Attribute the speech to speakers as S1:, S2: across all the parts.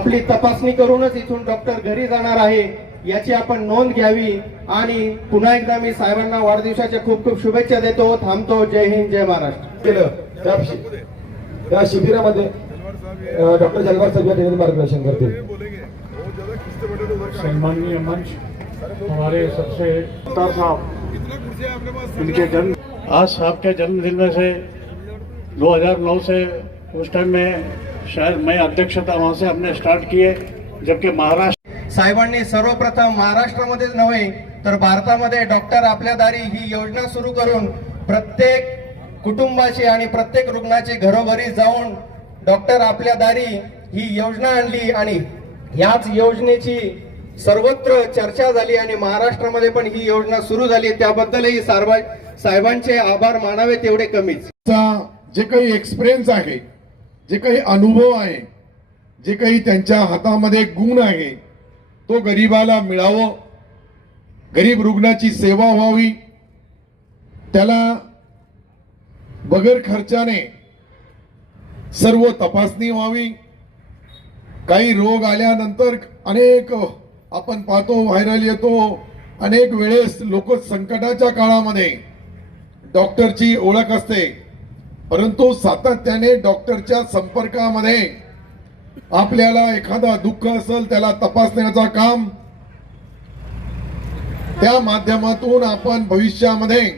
S1: आपली तपासणी करूनच इथून डॉक्टर घरी जाणार आहे याची आपण नोंद घ्यावी. आणि पुन्हा एकदा मी साहेबांना वाढदिवसाच्या खूप खूप शुभेच्छा देतो. थांबतो. जय हिंद जय महाराष्ट्र.
S2: केलं. त्या शिबिरामध्ये डॉक्टर जलवार सगळ्या मार्गदर्शन करतील.
S3: सम्माननीय मंच हमारे सबसे साहब इनके जन्म आज साहब के जन्मदिन में से 2009 से उस टाइम में शायद मैं अध्यक्ष था वहाँ से हमने स्टार्ट किए जबकि महाराष्ट्र
S1: साहेबांनी सर्वप्रथम महाराष्ट्रामध्येच नव्हे तर भारतामध्ये डॉक्टर आपल्या दारी ही योजना सुरू करून प्रत्येक कुटुंबाची आणि प्रत्येक रुग्णाची घरोघरी जाऊन डॉक्टर आपल्या दारी ही योजना आणली आणि ह्याच योजनेची सर्वत्र चर्चा झाली आणि महाराष्ट्रामध्ये पण ही योजना सुरू झाली. त्याबद्दलही साहेबांचे आभार मानावे तेवढे कमीच.
S4: चा जे काही एक्सपिरियन्स आहे जे काही अनुभव आहे जे काही त्यांच्या हातामध्ये गुण आहे तो गरीबाला मिळावं. गरीब रुग्णाची सेवा व्हावी. त्याला बगर खर्चाने सर्व तपासणी व्हावी. काही रोग आल्यानंतर अनेक आपण पाहतो व्हायरल येतो. अनेक वेळेस लोक संकटाच्या काळामध्ये डॉक्टरची ओळख असते. परंतु सातत्याने डॉक्टरच्या संपर्कामध्ये आपल्याला एखादा दुःख असेल त्याला तपासण्याचा काम त्या माध्यमातून आपण भविष्यामध्ये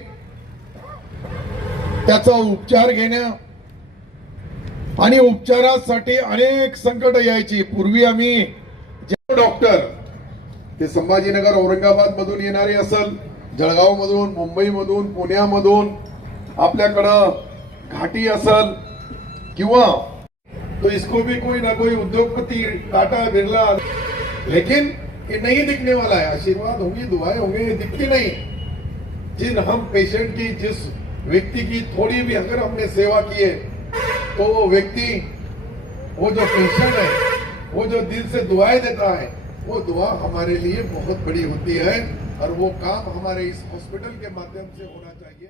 S4: त्याचा उपचार घेण्या आणि उपचारासाठी अनेक संकट यायची. पूर्वी आम्ही जे डॉक्टर ते संभाजीनगर औरंगाबाद मधून येणारे असल जळगाव मधून मुंबई मधून पुण्यामधून आपल्याकडं घाटी असल किंवा तो इसको भी कोई ना कोई उद्योगपति टाटा, बिरला, लेकिन ये नहीं दिखने वाला है। आशीर्वाद होंगी, दुआएँ होंगी दिखती नहीं। जिन हम पेशेंट की, जिस व्यक्ति की थोड़ी भी अगर हमने सेवा की है तो वो व्यक्ति, वो जो पेशेंट है, वो जो दिल से दुआएँ देता है, वो दुआ हमारे लिए बहुत बड़ी होती है और वो काम हमारे इस हॉस्पिटल के माध्यम से होना चाहिए।